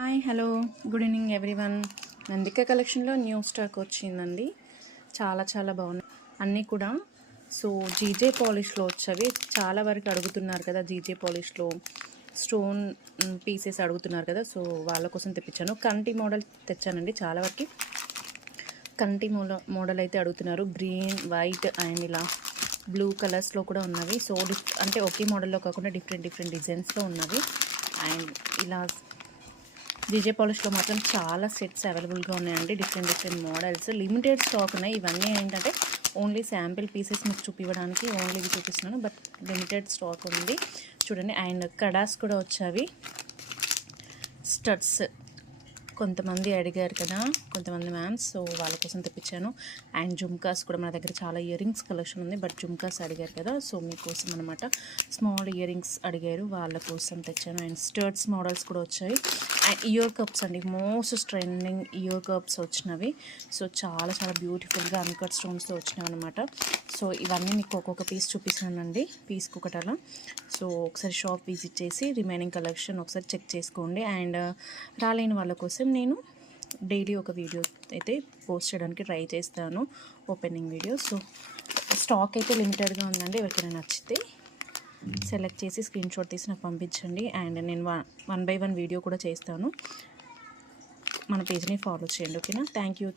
Hi hello good evening everyone. Nandika కలెక్షన్లో new stock వచ్చిందండి. చాలా బాగున్నాయి అన్నీ కూడా. సో జీజే పాలిష్లో వచ్చేవి చాలా వరకు అడుగుతున్నారు కదా, జీజే పాలిష్లో స్టోన్ పీసెస్ అడుగుతున్నారు కదా. సో వాళ్ళ కోసం తెప్పించాను. కంటి మోడల్ తెచ్చానండి. చాలా వరకు కంటి మోడల్ అయితే అడుగుతున్నారు. గ్రీన్, వైట్ అండ్ ఇలా బ్లూ కలర్స్లో కూడా ఉన్నవి. సో అంటే ఒకే మోడల్లో కాకుండా డిఫరెంట్ డిజైన్స్లో ఉన్నవి. అండ్ ఇలా జీజే పాలిష్లో మాత్రం చాలా సెట్స్ అవైలబుల్గా ఉన్నాయండి. డిఫరెంట్ మోడల్స్, లిమిటెడ్ స్టాక్ ఉన్నాయి. ఇవన్నీ ఏంటంటే ఓన్లీ శాంపిల్ పీసెస్ మీకు చూపించడానికి ఓన్లీ ఇవి చూపిస్తున్నాను, బట్ లిమిటెడ్ స్టాక్ ఉంది చూడండి. అండ్ కడాస్ కూడా వచ్చావి, స్టడ్స్ కొంతమంది అడిగారు కదా, కొంతమంది మ్యామ్స్, సో వాళ్ళ కోసం తెప్పించాను. అండ్ జుమ్కాస్ కూడా మన దగ్గర చాలా ఇయర్ రింగ్స్ కలెక్షన్ ఉంది, బట్ జుమ్కాస్ అడిగారు కదా, సో మీకోసం అనమాట. స్మాల్ ఇయర్ రింగ్స్ అడిగారు, వాళ్ళ కోసం తెచ్చాను. అండ్ స్టర్ట్స్ మోడల్స్ కూడా వచ్చాయి. అండ్ ఇయర్ కప్స్ అండి, మోస్ట్ ట్రెండింగ్ ఇయర్ కప్స్ వచ్చినవి. సో చాలా బ్యూటిఫుల్గా అన్కట్ స్టోన్స్తో వచ్చినవి అనమాట. సో ఇవన్నీ మీకు ఒక్కొక్క పీస్ చూపిస్తున్నానండి, పీస్కి ఒకటి అలా. సో ఒకసారి షాప్ విజిట్ చేసి రిమైనింగ్ కలెక్షన్ ఒకసారి చెక్ చేసుకోండి. అండ్ రాలేని వాళ్ళ కోసం నేను డైలీ ఒక వీడియో అయితే పోస్ట్ చేయడానికి ట్రై చేస్తాను, ఓపెనింగ్ వీడియో. సో స్టాక్ అయితే లిమిటెడ్గా ఉందండి. ఎవరికైనా నచ్చితే సెలెక్ట్ చేసి స్క్రీన్ షాట్ తీసి నాకు పంపించండి. అండ్ నేను 1 by 1 వీడియో కూడా చేస్తాను. మన పేజ్ని ఫాలో చేయండి, ఓకేనా. Thank you.